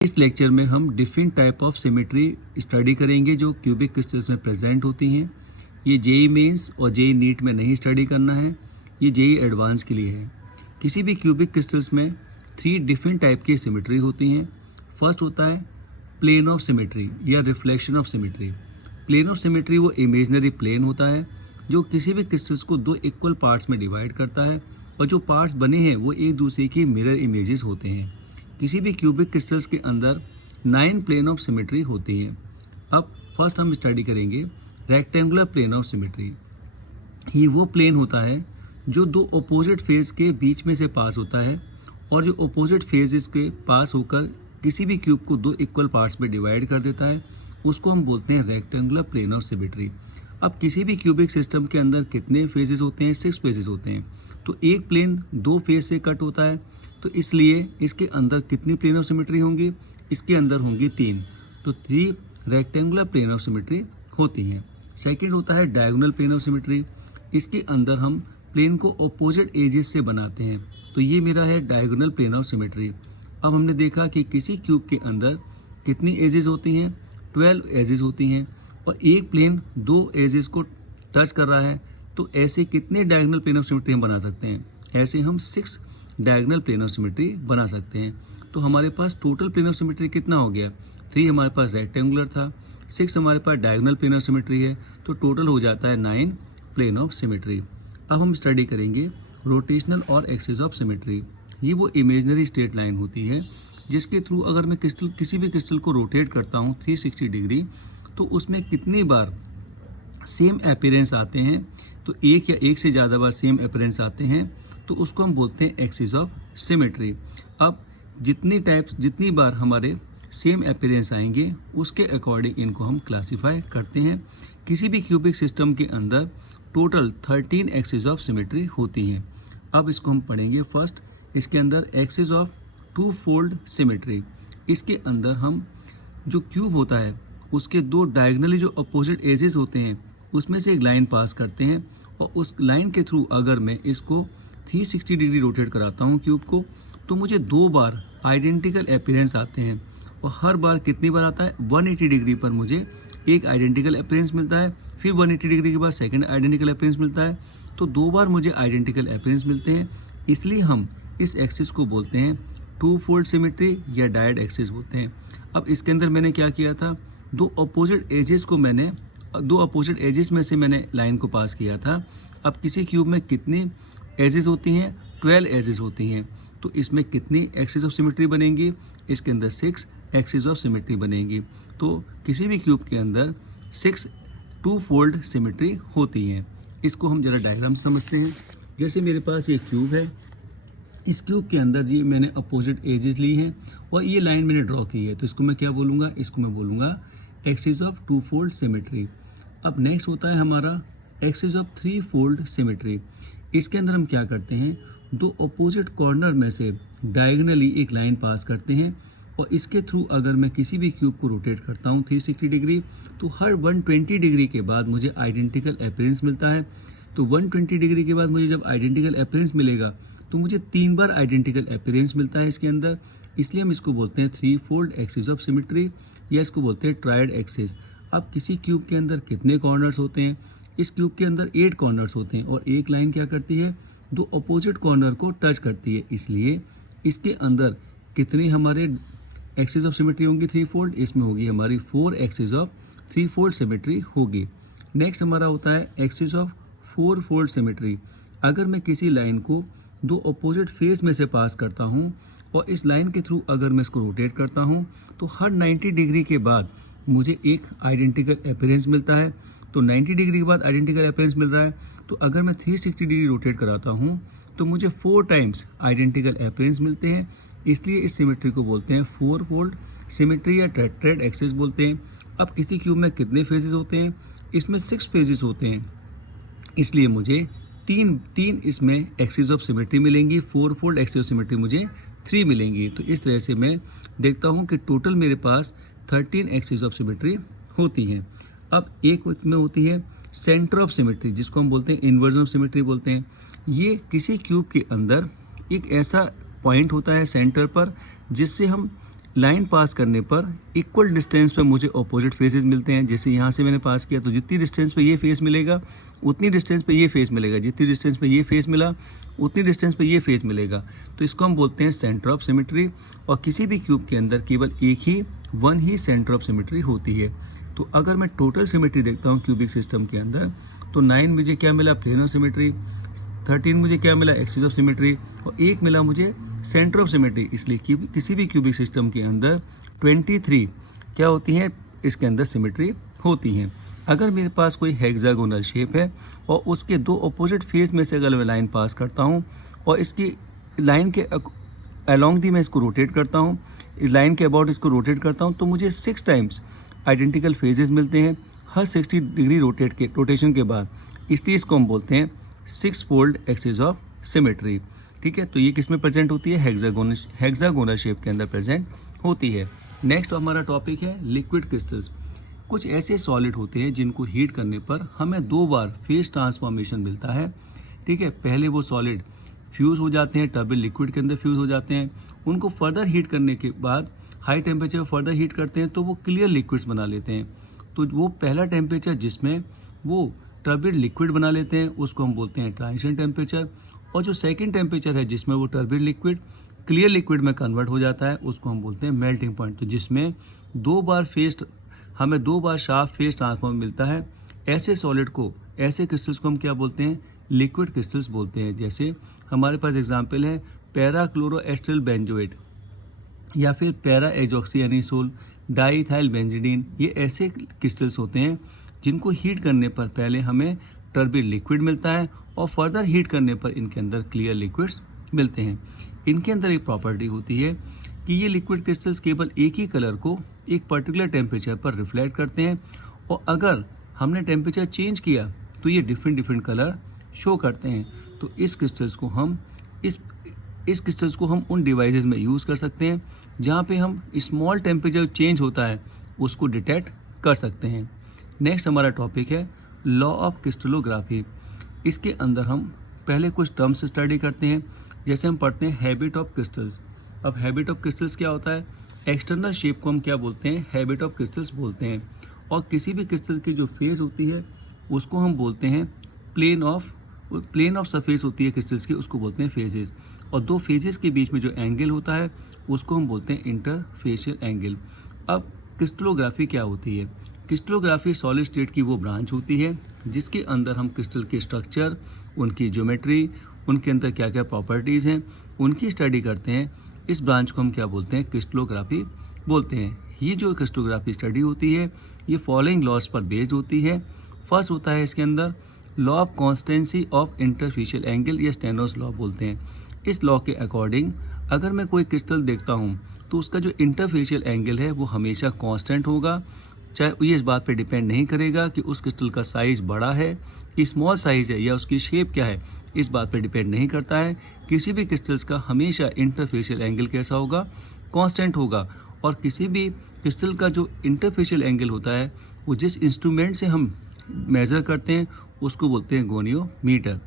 इस लेक्चर में हम different type of symmetry study करेंगे जो क्यूबिक क्रिस्टल्स में प्रेजेंट होती हैं। ये जेई मेंस और जेई नीट में नहीं स्टडी करना है, ये जेई एडवांस के लिए है। किसी भी क्यूबिक क्रिस्टल्स में 3 डिफरेंट टाइप की सिमेट्री होती हैं। फर्स्ट होता है प्लेन ऑफ सिमेट्री या reflection of symmetry. Plane of symmetry वो इमेजनरी प्लेन होता है जो किसी भी क्रिस्टल्स को 2 इक्वल पार्ट्स में डिवाइड करता है और जो पार्ट्स बने हैं वो एक दूसरे की मिरर इमेजेस होते हैं। किसी भी क्यूबिक क्रिस्टल्स के अंदर 9 प्लेन ऑफ सिमेट्री होती हैं। अब फर्स्ट हम स्टडी करेंगे रेक्टेंगुलर प्लेन ऑफ सिमेट्री। ये वो प्लेन होता है जो 2 अपोजिट फेज के बीच में से पास होता है और जो अपोजिट फेजेस के पास होकर किसी भी क्यूब को 2 इक्वल पार्ट्स में डिवाइड कर देता है, उसको हम बोलते हैं रेक्टेंगुलर प्लेन ऑफ सिमेट्री। अब किसी भी क्यूबिक सिस्टम के अंदर कितने फेजेस होते हैं? 6 फेजेस होते हैं। तो एक प्लेन 2 फेज से कट होता है, तो इसलिए इसके अंदर कितनी प्लेन ऑफ सिमेट्री होंगी? इसके अंदर होंगी 3। तो 3 रेक्टेंगुलर प्लेन ऑफ सिमेट्री होती हैं। सेकंड होता है डायगोनल प्लेन ऑफ सिमेट्री। इसके अंदर हम प्लेन को अपोजिट एजेस से बनाते हैं। तो ये मेरा है डायगोनल प्लेन ऑफ सिमेट्री। अब हमने देखा कि किसी क्यूब के अंदर कितनी एजेस होती हैं? 12 एजेस होती हैं और एक प्लेन 2 एजेस को टच कर रहा है, तो ऐसे कितने डायगोनल प्लेन ऑफ सिमेट्री हम बना सकते हैं? ऐसे हम 6 डायगोनल प्लेन ऑफ सिमेट्री बना सकते हैं। तो हमारे पास टोटल प्लेन ऑफ सिमेट्री कितना हो गया? 3 हमारे पास रेक्टेंगुलर था, 6 हमारे पास डायगोनल प्लेन ऑफ सिमेट्री है, तो टोटल हो जाता है 9 प्लेन ऑफ सिमेट्री। अब हम स्टडी करेंगे रोटेशनल और एक्सिस ऑफ सिमेट्री। ये वो इमेजनरी स्ट्रेट लाइन होती है जिसके थ्रू अगर मैं किसी भी क्रिस्टल को रोटेट करता हूँ 360 डिग्री, तो उसमें कितनी बार सेम अपीयरेंस आते हैं? तो एक या एक से ज़्यादा बार सेम अपीयरेंस आते हैं, तो उसको हम बोलते हैं एक्सिस ऑफ सिमेट्री। अब जितनी बार हमारे सेम अपीयरेंस आएंगे उसके अकॉर्डिंग इनको हम क्लासीफाई करते हैं। किसी भी क्यूबिक सिस्टम के अंदर टोटल 13 एक्सिस ऑफ सिमेट्री होती हैं। अब इसको हम पढ़ेंगे। फर्स्ट, इसके अंदर एक्सिस ऑफ 2 फोल्ड सिमेट्री। इसके अंदर हम जो क्यूब होता है उसके 2 डायगनली जो अपोजिट एजेस होते हैं उसमें से एक लाइन पास करते हैं और उस लाइन के थ्रू अगर मैं इसको 360 डिग्री रोटेट कराता हूँ क्यूब को, तो मुझे 2 बार आइडेंटिकल अपीयरेंस आते हैं और हर बार कितनी बार आता है? 180 डिग्री पर मुझे एक आइडेंटिकल अपीयरेंस मिलता है, फिर 180 डिग्री के बाद सेकंड आइडेंटिकल अपीयरेंस मिलता है, तो 2 बार मुझे आइडेंटिकल अपीयरेंस मिलते हैं। इसलिए हम इस एक्सिस को बोलते हैं 2 फोल्ड सिमेट्री या डायड एक्सिस बोलते हैं। अब इसके अंदर मैंने क्या किया था? 2 अपोजिट एजेस में से मैंने लाइन को पास किया था। अब किसी क्यूब में कितनी एजेस होती हैं? 12 एजेस होती हैं। तो इसमें कितनी एक्सिस ऑफ सिमेट्री बनेंगी? इसके अंदर 6 एक्सिस ऑफ सिमेट्री बनेंगी। तो किसी भी क्यूब के अंदर 6 2 फोल्ड सिमेट्री होती हैं। इसको हम जरा डायग्राम समझते हैं। जैसे मेरे पास ये क्यूब है, इस क्यूब के अंदर ये मैंने अपोजिट एजेस ली हैं और ये लाइन मैंने ड्रॉ की है, तो इसको मैं क्या बोलूँगा? इसको मैं बोलूँगा एक्सिस ऑफ 2 फोल्ड सिमेट्री। अब नेक्स्ट होता है हमारा एक्सिस ऑफ 3 फोल्ड सिमेट्री। इसके अंदर हम क्या करते हैं? 2 अपोजिट कॉर्नर में से डायगनली एक लाइन पास करते हैं और इसके थ्रू अगर मैं किसी भी क्यूब को रोटेट करता हूँ 360 डिग्री, तो हर 120 डिग्री के बाद मुझे आइडेंटिकल अपीयरेंस मिलता है। तो 120 डिग्री के बाद मुझे जब आइडेंटिकल अपीयरेंस मिलेगा तो मुझे 3 बार आइडेंटिकल अपीयरेंस मिलता है इसके अंदर। इसलिए हम इसको बोलते हैं 3 फोल्ड एक्सिस ऑफ सिमेट्री या इसको बोलते हैं ट्रायड एक्सिस। अब किसी क्यूब के अंदर कितने कॉर्नर्स होते हैं? इस क्यूब के अंदर 8 कॉर्नर्स होते हैं और एक लाइन क्या करती है? 2 अपोजिट कॉर्नर को टच करती है। इसलिए इसके अंदर कितनी हमारे एक्सिस ऑफ सिमेट्री होंगी? 3 फोल्ड। इसमें होगी हमारी 4 एक्सिस ऑफ 3 फोल्ड सिमेट्री होगी। नेक्स्ट हमारा होता है एक्सिस ऑफ 4 फोल्ड सिमेट्री। अगर मैं किसी लाइन को 2 अपोजिट फेस में से पास करता हूँ और इस लाइन के थ्रू अगर मैं इसको रोटेट करता हूँ, तो हर 90 डिग्री के बाद मुझे एक आइडेंटिकल अपीयरेंस मिलता है। तो 90 डिग्री के बाद आइडेंटिकल अपीयरेंस मिल रहा है, तो अगर मैं 360 डिग्री रोटेट कराता हूँ तो मुझे 4 टाइम्स आइडेंटिकल अपीयरेंस मिलते हैं। इसलिए इस सिमेट्री को बोलते हैं 4 फोल्ड सिमेट्री या ट्रायड एक्सिस बोलते हैं। अब किसी क्यूब में कितने फेजेस होते हैं? इसमें 6 फेजेस होते हैं। इसलिए मुझे तीन इसमें एक्सिस ऑफ सिमेट्री मिलेंगी। 4 फोल्ड एक्सिस ऑफ सिमेट्री मुझे 3 मिलेंगी। तो इस तरह से मैं देखता हूँ कि टोटल मेरे पास 13 एक्सिस ऑफ सिमेट्री होती हैं। अब एक में होती है सेंटर ऑफ सिमेट्री, जिसको हम बोलते हैं इन्वर्जन ऑफ सिमेट्री बोलते हैं। ये किसी क्यूब के अंदर एक ऐसा पॉइंट होता है सेंटर पर जिससे हम लाइन पास करने पर इक्वल डिस्टेंस पे मुझे अपोजिट फेसेस मिलते हैं। जैसे यहाँ से मैंने पास किया तो जितनी डिस्टेंस पे ये फेस मिलेगा उतनी डिस्टेंस पे ये फेस मिलेगा, जितनी डिस्टेंस पे ये फेस मिला उतनी डिस्टेंस पे ये फेस मिलेगा। तो इसको हम बोलते हैं सेंटर ऑफ सिमेट्री। और किसी भी क्यूब के अंदर केवल one he centre of symmetry होती है। तो अगर मैं टोटल सिमेट्री देखता हूँ क्यूबिक सिस्टम के अंदर, तो 9 मुझे क्या मिला, प्लेन ऑफ सिमेट्री, 13 मुझे क्या मिला, एक्सिस ऑफ सिमेट्री, और 1 मिला मुझे सेंटर ऑफ सिमेट्री। इसलिए किसी भी क्यूबिक सिस्टम के अंदर 23 क्या होती हैं, इसके अंदर सिमेट्री होती हैं। अगर मेरे पास कोई हेक्सागोनल शेप है और उसके दो अपोजिट फेस में से अगर मैं लाइन पास करता हूँ और इसकी लाइन के अलॉन्ग दी मैं इसको रोटेट करता हूँ, इस लाइन के अबाउट इसको रोटेट करता हूँ, तो मुझे 6 टाइम्स आइडेंटिकल फेजेस मिलते हैं हर 60 डिग्री रोटेशन के बाद। इसलिए इसको हम बोलते हैं 6 फोल्ड एक्सिस ऑफ सिमेट्री। ठीक है, तो ये किस में प्रेजेंट होती है, हेक्सागोनल शेप के अंदर प्रेजेंट होती है। नेक्स्ट हमारा टॉपिक है लिक्विड क्रिस्टल्स। कुछ ऐसे सॉलिड होते हैं जिनको हीट करने पर हमें 2 बार फेज ट्रांसफॉर्मेशन मिलता है। ठीक है, पहले वो सॉलिड फ्यूज़ हो जाते हैं, टर्बिड लिक्विड के अंदर फ्यूज़ हो जाते हैं। उनको फर्दर हीट करने के बाद हाई टेम्परेचर पर फर्दर हीट करते हैं तो वो क्लियर लिक्विड्स बना लेते हैं। तो वो पहला टेम्परेचर जिसमें वो टर्बिड लिक्विड बना लेते हैं उसको हम बोलते हैं ट्रांजिशन टेम्परेचर। और जो सेकंड टेम्परेचर है जिसमें वो टर्बिड लिक्विड क्लियर लिक्विड में कन्वर्ट हो जाता है उसको हम बोलते हैं मेल्टिंग पॉइंट। तो जिसमें हमें 2 बार शार्प फेज ट्रांसफॉर्म मिलता है। ऐसे सॉलिड को, ऐसे क्रिस्टल्स को हम क्या बोलते हैं, लिक्विड क्रिस्टल्स बोलते हैं। जैसे हमारे पास एग्जांपल है पैराक्लोरोएस्ट्रिल बेंजोएट या फिर पैरा एजॉक्सीएनिसोल, डाईइथाइल बेंजीडीन। ये ऐसे क्रिस्टल्स होते हैं जिनको हीट करने पर पहले हमें टर्बिड लिक्विड मिलता है और फर्दर हीट करने पर इनके अंदर क्लियर लिक्विड्स मिलते हैं। इनके अंदर एक प्रॉपर्टी होती है कि ये लिक्विड क्रिस्टल्स केवल एक ही कलर को एक पर्टिकुलर टेम्परेचर पर रिफ्लेक्ट करते हैं और अगर हमने टेम्परेचर चेंज किया तो ये डिफरेंट कलर शो करते हैं। तो इस क्रिस्टल्स को हम उन डिवाइसेस में यूज़ कर सकते हैं जहाँ पे हम स्मॉल टेम्परेचर चेंज होता है उसको डिटेक्ट कर सकते हैं। नेक्स्ट हमारा टॉपिक है लॉ ऑफ क्रिस्टलोग्राफी। इसके अंदर हम पहले कुछ टर्म्स स्टडी करते हैं। जैसे हम पढ़ते हैं हैबिट ऑफ क्रिस्टल्स। अब हैबिट ऑफ क्रिस्टल्स क्या होता है, एक्सटर्नल शेप को हम क्या बोलते हैं, हैबिट ऑफ क्रिस्टल्स बोलते हैं। और किसी भी क्रिस्टल की जो फेस होती है उसको हम बोलते हैं प्लेन ऑफ सरफेस होती है क्रिस्टल्स की, उसको बोलते हैं फेजेस। और 2 फेजेस के बीच में जो एंगल होता है उसको हम बोलते हैं इंटरफेशियल एंगल। अब क्रिस्टलोग्राफी क्या होती है, क्रिस्टलोग्राफी सॉलिड स्टेट की वो ब्रांच होती है जिसके अंदर हम क्रिस्टल के स्ट्रक्चर, उनकी ज्योमेट्री, उनके अंदर क्या क्या प्रॉपर्टीज़ हैं उनकी स्टडी करते हैं। इस ब्रांच को हम क्या बोलते हैं, क्रिस्टलोग्राफी बोलते हैं। ये जो क्रिस्टलोग्राफी स्टडी होती है ये फॉलोइंग लॉज पर बेस्ड होती है। फर्स्ट होता है इसके अंदर law of constituency of interfacial angle या स्टेनोस लॉ बोलते हैं। इस लॉ के अकॉर्डिंग अगर मैं कोई क्रिस्टल देखता हूँ तो उसका जो इंटरफेशियल एंगल है वो हमेशा कांस्टेंट होगा। चाहे ये इस बात पे डिपेंड नहीं करेगा कि उस क्रिस्टल का साइज़ बड़ा है कि स्मॉल साइज़ है या उसकी शेप क्या है, इस बात पे डिपेंड नहीं करता है। किसी भी क्रिस्टल्स का हमेशा इंटरफेशियल एंगल कैसा होगा, कांस्टेंट होगा। और किसी भी क्रिस्टल का जो इंटरफेशियल एंगल होता है वो जिस इंस्ट्रूमेंट से हम मेज़र करते हैं उसको बोलते हैं गोनियोमीटर।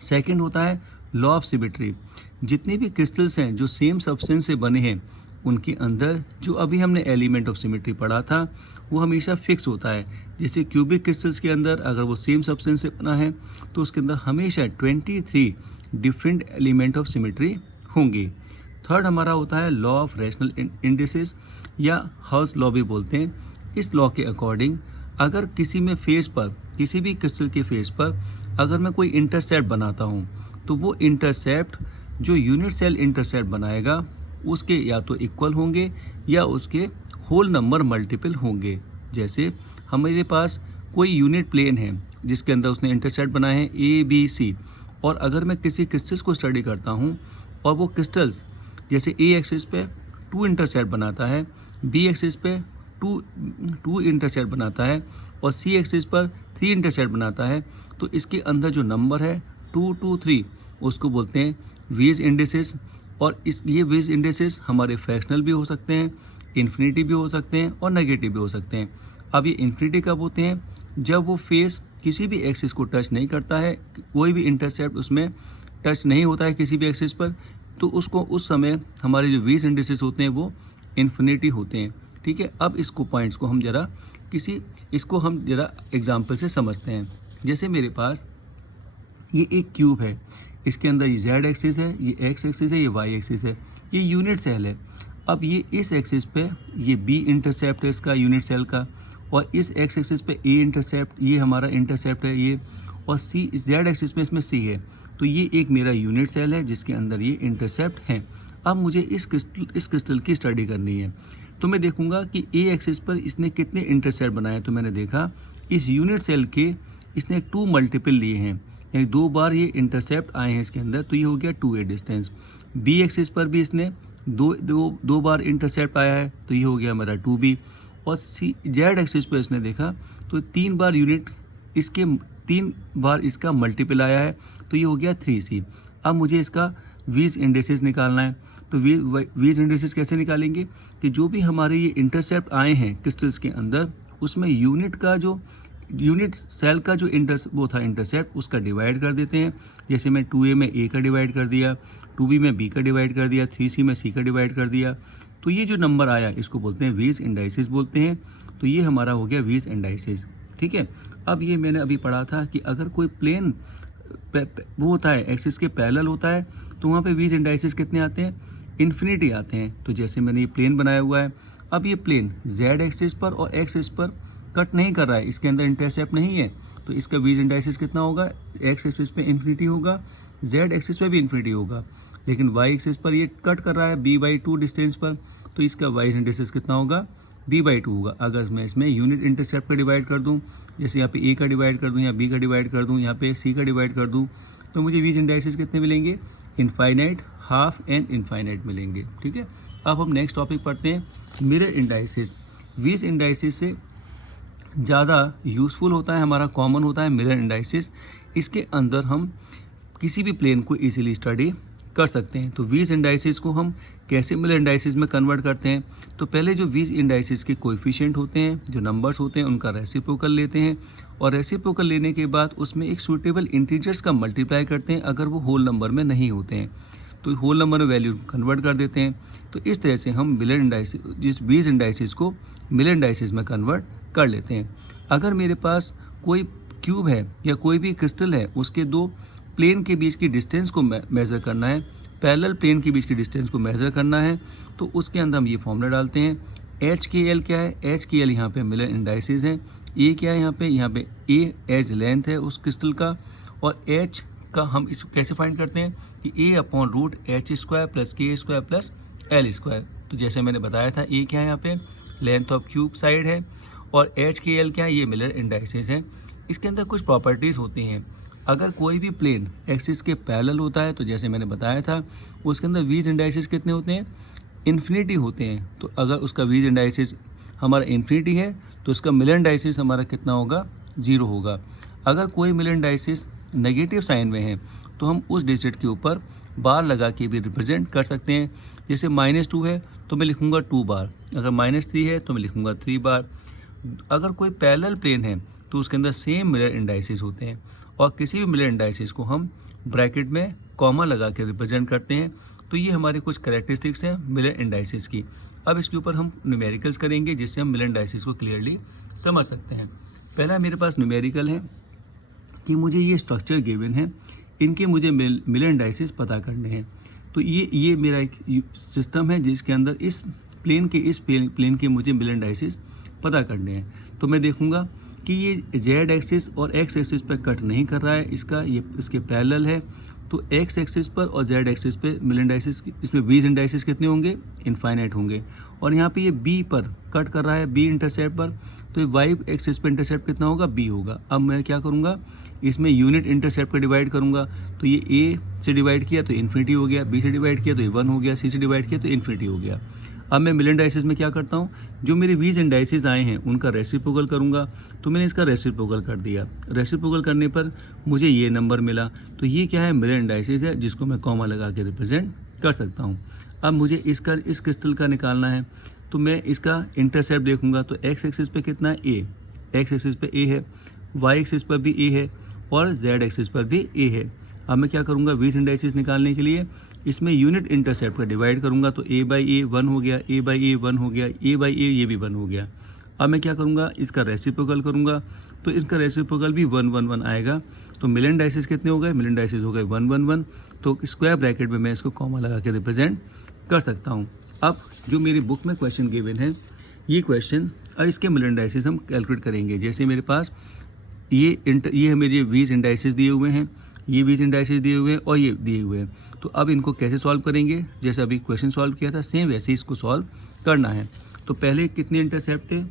सेकंड होता है लॉ ऑफ सिमेट्री। जितने भी क्रिस्टल्स हैं जो सेम सब्सटेंस से बने हैं उनके अंदर जो अभी हमने एलिमेंट ऑफ सिमेट्री पढ़ा था वो हमेशा फिक्स होता है। जैसे क्यूबिक क्रिस्टल्स के अंदर अगर वो सेम सब्सटेंस से बना है तो उसके अंदर हमेशा 23 डिफरेंट एलिमेंट ऑफ सिमेट्री होंगे। थर्ड हमारा होता है लॉ ऑफ रैशनल इंडिसेस या हर्ट्ज लॉ भी बोलते हैं। इस लॉ के अकॉर्डिंग अगर किसी भी क्रिस्टल के फेस पर अगर मैं कोई इंटरसेप्ट बनाता हूँ तो वो इंटरसेप्ट जो यूनिट सेल इंटरसेप्ट बनाएगा उसके या तो इक्वल होंगे या उसके होल नंबर मल्टीपल होंगे। जैसे हमारे पास कोई यूनिट प्लेन है जिसके अंदर उसने इंटरसेप्ट बनाए हैं ABC, और अगर मैं किसी क्रिस्टल्स को स्टडी करता हूँ और वो क्रिस्टल्स जैसे A एक्सिस पे 2 इंटरसेप्ट बनाता है, B एक्सिस पे 2 इंटरसेप्ट बनाता है और C एक्सिस पर 3 इंटरसेप्ट बनाता है, तो इसके अंदर जो नंबर है 2, 2, 3 उसको बोलते हैं वेज इंडिसेस। और ये वेज इंडिसेस हमारे फ्रैक्शनल भी हो सकते हैं, इन्फिनिटी भी हो सकते हैं और नेगेटिव भी हो सकते हैं। अब ये इन्फिनिटी कब होते हैं, जब वो फेस किसी भी एक्सिस को टच नहीं करता है, कोई भी इंटरसेप्ट उसमें टच नहीं होता है किसी भी एक्सिस पर, तो उसको उस समय हमारे जो वेज इंडिसेस होते हैं वो इन्फिनिटी होते हैं। ठीक है, अब इसको पॉइंट्स को हम जरा इसको हम जरा एग्जाम्पल से समझते हैं। जैसे मेरे पास ये एक क्यूब है, इसके अंदर ये जेड एक्सिस है, ये एक्स एक्सिस है, ये वाई एक्सिस है, ये यूनिट सेल है। अब ये इस एक्सिस पे ये बी इंटरसेप्ट है इसका यूनिट सेल का, और इस एक्स एक्सिस पे ए इंटरसेप्ट, ये हमारा इंटरसेप्ट है ये, और सी इस जेड एक्सिस पे इसमें सी है। तो ये एक मेरा यूनिट सेल है जिसके अंदर ये इंटरसेप्ट है। अब मुझे इस क्रिस्टल की स्टडी करनी है, तो मैं देखूंगा कि ए एक्सिस पर इसने कितने इंटरसेप्ट बनाए। तो मैंने देखा इस यूनिट सेल के इसने 2 मल्टीपल लिए हैं, यानी 2 बार ये इंटरसेप्ट आए हैं इसके अंदर, तो ये हो गया 2a डिस्टेंस। बी एक्सिस पर भी इसने दो बार इंटरसेप्ट आया है, तो ये हो गया मेरा 2b। और सी जेड एक्सिस पर इसने देखा तो 3 बार यूनिट इसके 3 बार इसका मल्टीपल आया है, तो ये हो गया 3c। अब मुझे इसका वीज इंडेसिस निकालना है। तो वीज इंडेसिस कैसे निकालेंगे कि जो भी हमारे ये इंटरसेप्ट आए हैं क्रिस्टल्स के अंदर, उसमें यूनिट सेल का जो इंटरसेप्ट उसका डिवाइड कर देते हैं। जैसे मैं 2a में a का डिवाइड कर दिया, 2b में b का डिवाइड कर दिया, 3c में c का डिवाइड कर दिया, तो ये जो नंबर आया इसको बोलते हैं वीज इंडाइसिस बोलते हैं। तो ये हमारा हो गया वीज इंडाइसिस। ठीक है, अब ये मैंने अभी पढ़ा था कि अगर कोई प्लेन वो होता है एक्सिस के पैरेलल होता है, तो वहाँ पे वीज इंडाइसिस कितने आते हैं, इन्फिनिटी आते हैं। तो जैसे मैंने ये प्लेन बनाया हुआ है, अब ये प्लेन जेड एक्सिस पर और एक्स एक्सिस पर कट नहीं कर रहा है, इसके अंदर इंटरसेप्ट नहीं है, तो इसका वीज इंडाइसिस कितना होगा, एक्स एक्सिस पे इन्फिनिटी होगा, जेड एक्सिस पे भी इन्फिनिटी होगा। लेकिन वाई एक्सिस पर ये कट कर रहा है b/2 डिस्टेंस पर, तो इसका वाई इंडाइसिस कितना होगा, b/2 होगा। अगर मैं इसमें यूनिट इंटरसेप्ट का डिवाइड कर दूं, जैसे यहाँ पे a का डिवाइड कर दूं या b का डिवाइड कर दूं, यहाँ पे c का डिवाइड कर दूं, तो मुझे वीज इंडाइसिस कितने मिलेंगे, इनफाइनाइट, हाफ एंड इनफाइनाइट मिलेंगे। ठीक है, अब हम नेक्स्ट टॉपिक पढ़ते हैं, मिरर इंडाइसिस। वीज इंडाइसिस से ज़्यादा यूज़फुल होता है, हमारा कॉमन होता है मिरर इंडाइसिस। इसके अंदर हम किसी भी प्लेन को इजीली स्टडी कर सकते हैं। तो वीज इंडाइसिस को हम कैसे मिरर इंडाइसिस में कन्वर्ट करते हैं, तो पहले जो वीज इंडाइसिस के कोएफिशिएंट होते हैं, जो नंबर्स होते हैं, उनका रेसिप्रोकल लेते हैं, और रेसिप्रोकल लेने के बाद उसमें एक सूटेबल इंटीजर्स का मल्टीप्लाई करते हैं अगर वो होल नंबर में नहीं होते हैं, तो होल नंबर में वैल्यू कन्वर्ट कर देते हैं। तो इस तरह से हम मिरर इंडाइसिस, जिस वीज इंडाइसिस को मिरर इंडाइसिस में कन्वर्ट कर लेते हैं। अगर मेरे पास कोई क्यूब है या कोई भी क्रिस्टल है, उसके 2 प्लेन के बीच की डिस्टेंस को मेज़र करना है, पैरेलल प्लेन के बीच की डिस्टेंस को मेज़र करना है, तो उसके अंदर हम ये फॉर्मूला डालते हैं। HKL क्या है, HKL यहाँ पे मिरर इंडाइसिस है। A क्या है यहाँ पे A एज लेंथ है उस क्रिस्टल का, और H का हम इसको कैसे फाइंड करते हैं कि A/√H² + K² + L²। तो जैसे मैंने बताया था, A क्या है यहाँ पे लेंथ ऑफ क्यूब साइड है, और HKL क्या है, ये मिरर इंडाइसिस है। इसके अंदर कुछ प्रॉपर्टीज़ होती हैं। अगर कोई भी प्लेन एक्सिस के पैरेलल होता है, तो जैसे मैंने बताया था, उसके अंदर वीज इंडाइसिस कितने होते हैं, इन्फिनिटी होते हैं। तो अगर उसका वीज इंडाइसिस हमारा इन्फिनिटी है, तो उसका मिरर इंडाइसिस हमारा कितना होगा, 0 होगा। अगर कोई मिरर इंडाइसिस नेगेटिव साइन में है, तो हम उस डिजिट के ऊपर बार लगा के भी रिप्रेजेंट कर सकते हैं। जैसे -2 है तो मैं लिखूँगा 2 बार, अगर -3 है तो मैं लिखूँगा 3 बार। अगर कोई पैरेलल प्लेन है, तो उसके अंदर सेम मिरर इंडाइसिस होते हैं, और किसी भी मिरर इंडाइसिस को हम ब्रैकेट में कॉमा लगा के रिप्रेजेंट करते हैं। तो ये हमारे कुछ कैरेक्टरिस्टिक्स हैं मिरर इंडाइसिस की। अब इसके ऊपर हम न्यूमेरिकल्स करेंगे, जिससे हम मिरर इंडाइसिस को क्लियरली समझ सकते हैं। पहला मेरे पास न्यूमेरिकल है कि मुझे ये स्ट्रक्चर गिवन है, इनके मुझे मिरर इंडाइसिस पता करने हैं। तो ये मेरा एक सिस्टम है जिसके अंदर इस प्लेन के मुझे मिरर इंडाइसिस पता करने हैं। तो मैं देखूंगा कि ये जेड एक्सिस और एक्स एक्सिस पर कट नहीं कर रहा है, इसके पैरेलल है, तो एक्स एक्सिस पर और जेड एक्सिस पे मिरर इंडाइसिस, इसमें वीज इंडाइसिस कितने होंगे, इनफाइनाइट होंगे। और यहाँ पे ये बी पर कट कर रहा है, बी इंटरसेप्ट पर, तो वाई एक्सिस पर इंटरसेप्ट कितना होगा, बी होगा। अब मैं क्या करूँगा, इसमें यूनिट इंटरसेप्ट का डिवाइड करूँगा, तो ये ए से डिवाइड किया तो इन्फिनिटी हो गया, बी से डिवाइड किया तो ये 1 हो गया, सी से डिवाइड किया तो इन्फिनिटी हो गया। अब मैं मिरर इंडाइसिस में क्या करता हूँ, जो मेरे वीज इंडाइसिस आए हैं उनका रेसिप्रोकल करूँगा। तो मैंने इसका रेसिप्रोकल कर दिया, रेसिप्रोकल करने पर मुझे ये नंबर मिला। तो ये क्या है, मिरर इंडाइसिस है, जिसको मैं कॉमा लगा के रिप्रेजेंट कर सकता हूँ। अब मुझे इस क्रिस्टल का निकालना है, तो मैं इसका इंटरसेप्ट देखूँगा। तो एक्स एक्सिस पे कितना है, ए, एक्स एक्सिस पे ए है, वाई एक्सिस पर भी ए है, और जेड एक्सिस पर भी ए है। अब मैं क्या करूँगा, वीज इंडाइसिस निकालने के लिए इसमें यूनिट इंटरसेप्ट का डिवाइड करूँगा तो a बाई ए 1 हो गया, a बाई ए 1 हो गया, a बाई ए ये भी 1 हो गया। अब मैं क्या करूँगा, इसका रेसिप्रोकल करूँगा तो इसका रेसिप्रोकल भी 1 1 1 आएगा। तो मिलन डाइसिस कितने हो गए, मिलन डाइसिस हो गए 1 1 1। तो स्क्वायर ब्रैकेट में मैं इसको कॉमा लगा के रिप्रेजेंट कर सकता हूँ। अब जो मेरी बुक में क्वेश्चन गिवन है ये क्वेश्चन, अब इसके मिलन डाइसिस हम कैलकुलेट करेंगे। जैसे मेरे पास ये मेरे वीज इंडाइसिस दिए हुए हैं, ये वीज इंडाइसिस दिए हुए हैं और ये दिए हुए हैं। तो अब इनको कैसे सॉल्व करेंगे, जैसे अभी क्वेश्चन सॉल्व किया था सेम वैसे ही इसको सॉल्व करना है। तो पहले कितने इंटरसेप्ट थे,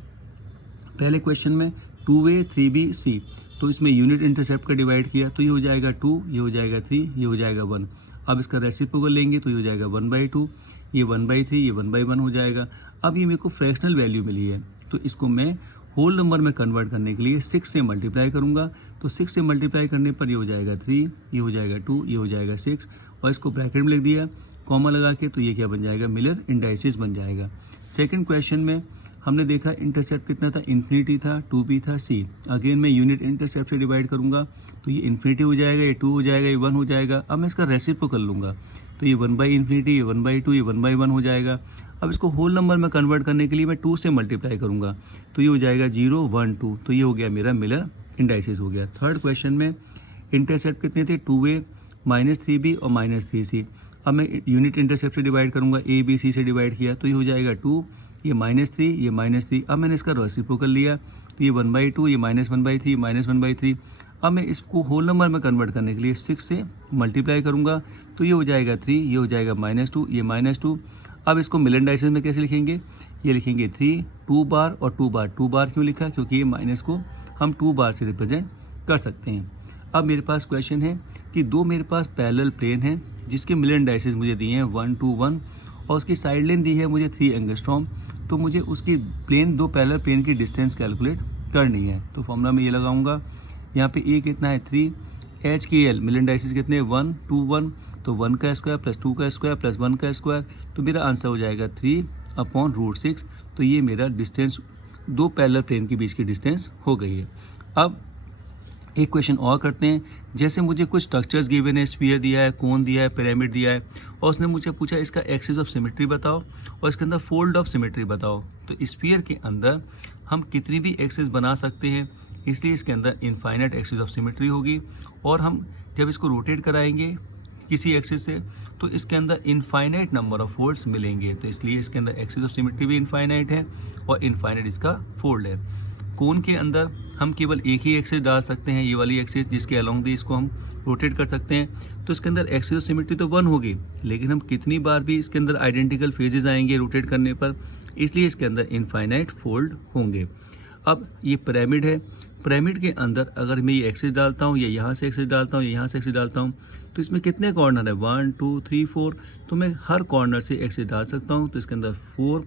पहले क्वेश्चन में 2a 3b c, तो इसमें यूनिट इंटरसेप्ट का डिवाइड किया तो ये हो जाएगा 2, ये हो जाएगा 3, ये हो जाएगा 1। अब इसका रेसिप्रोकल लेंगे तो ये हो जाएगा 1/2, ये 1/3, ये 1/1 हो जाएगा। अब ये मेरे को फ्रैक्शनल वैल्यू मिली है तो इसको मैं होल नंबर में कन्वर्ट करने के लिए 6 से मल्टीप्लाई करूँगा। तो 6 से मल्टीप्लाई करने पर ये हो जाएगा 3, ये हो जाएगा 2, ये हो जाएगा 6 और इसको ब्रैकेट में लिख दिया कॉमा लगा के, तो ये क्या बन जाएगा, मिलर इंडाइसिस बन जाएगा। सेकंड क्वेश्चन में हमने देखा इंटरसेप्ट कितना था, इन्फिनिटी था, 2b था, c। अगेन मैं यूनिट इंटरसेप्ट से डिवाइड करूँगा तो ये इन्फिनिटी हो जाएगा, ये 2 हो जाएगा, ये 1 हो जाएगा। अब मैं इसका रेसिप्रोकल लूँगा तो ये 1/∞, ये 1/2, ये 1/1 हो जाएगा। अब इसको होल नंबर में कन्वर्ट करने के लिए मैं 2 से मल्टीप्लाई करूँगा तो ये हो जाएगा 0 1 2, तो ये हो गया मेरा मिलर इंडाइसिस हो गया। थर्ड क्वेश्चन में इंटरसेप्ट कितने थे, 2a -3b और -3c। अब मैं यूनिट इंटरसेप्ट से डिवाइड करूँगा, a b c से डिवाइड किया तो ये हो जाएगा 2, ये -3, ये -3। अब मैंने इसका रेसिप्रोकल लिया तो ये 1/2, ये -1/3, -1/3। अब मैं इसको होल नंबर में कन्वर्ट करने के लिए 6 से मल्टीप्लाई करूँगा तो ये हो जाएगा 3, ये हो जाएगा -2, ये -2। अब इसको मिलन डाइसिस में कैसे लिखेंगे, ये लिखेंगे 3 2 बार और 2 बार। 2 बार क्यों लिखा, क्योंकि ये माइनस को हम 2 बार से रिप्रेजेंट कर सकते हैं। अब मेरे पास क्वेश्चन है कि दो मेरे पास पैरेलल प्लेन है जिसके मिलन डाइसिस मुझे दिए हैं 1 2 1 और उसकी साइड लेंथ दी है मुझे 3 एंगस्ट्रॉम। तो मुझे उसकी दो पैरेलल प्लेन की डिस्टेंस कैलकुलेट करनी है। तो फॉर्मूला में ये लगाऊंगा, यहाँ पे a कितना है 3, h की l मिलन डाइसिस कितने 1 2 1, तो 1 का स्क्वायर प्लस 2 का स्क्वायर प्लस 1 का स्क्वायर, तो मेरा आंसर हो जाएगा 3/√6। तो ये मेरा डिस्टेंस दो पैरेलल प्लेन के बीच की डिस्टेंस हो गई है। अब एक क्वेश्चन और करते हैं। जैसे मुझे कुछ स्ट्रक्चर्स गिवन है, स्फीयर दिया है, कोन दिया है, पिरामिड दिया है और उसने मुझे पूछा इसका एक्सिस ऑफ सिमेट्री बताओ और इसके अंदर फोल्ड ऑफ सिमेट्री बताओ। तो स्फीयर के अंदर हम कितनी भी एक्सिस बना सकते हैं, इसलिए इसके अंदर इनफाइनाइट एक्सिस ऑफ सिमेट्री होगी और हम जब इसको रोटेट कराएंगे किसी एक्सिस से तो इसके अंदर इनफाइनाइट नंबर ऑफ फोल्ड्स मिलेंगे। तो इसलिए इसके अंदर एक्सिस ऑफ सिमेट्री भी इनफाइनाइट है और इनफाइनाइट इसका फोल्ड है। कोन के अंदर हम केवल एक ही एक्सिस डाल सकते हैं, ये वाली एक्सिस जिसके अलोंग दी इसको हम रोटेट कर सकते हैं। तो इसके अंदर एक्सिस ऑफ सिमेट्री तो 1 होगी, लेकिन हम कितनी बार भी इसके अंदर आइडेंटिकल फेजेस आएंगे रोटेट करने पर, इसलिए इसके अंदर इनफाइनाइट फोल्ड होंगे। अब ये पिरामिड है, पिरामिड के अंदर अगर मैं ये एक्सिस डालता हूँ या यहाँ से एक्सिस डालता हूँ या यहाँ से एक्सिस डालता हूँ तो इसमें कितने कॉर्नर है 1 2 3 4, तो मैं हर कॉर्नर से एक्सिस डाल सकता हूँ। तो इसके अंदर 4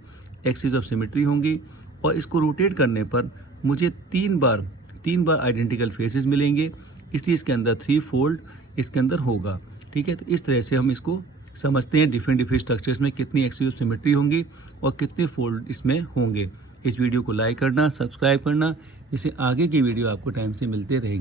एक्सिस ऑफ सिमेट्री होंगी और इसको रोटेट करने पर मुझे तीन बार आइडेंटिकल फेसेस मिलेंगे, इसलिए इसके अंदर 3 फोल्ड इसके अंदर होगा। ठीक है, तो इस तरह से हम इसको समझते हैं डिफरेंट स्ट्रक्चर्स में कितनी एक्सिस ऑफ सिमेट्री होंगी और कितने फोल्ड इसमें होंगे। इस वीडियो को लाइक करना, सब्सक्राइब करना, जिससे आगे की वीडियो आपको टाइम से मिलते रहेंगे।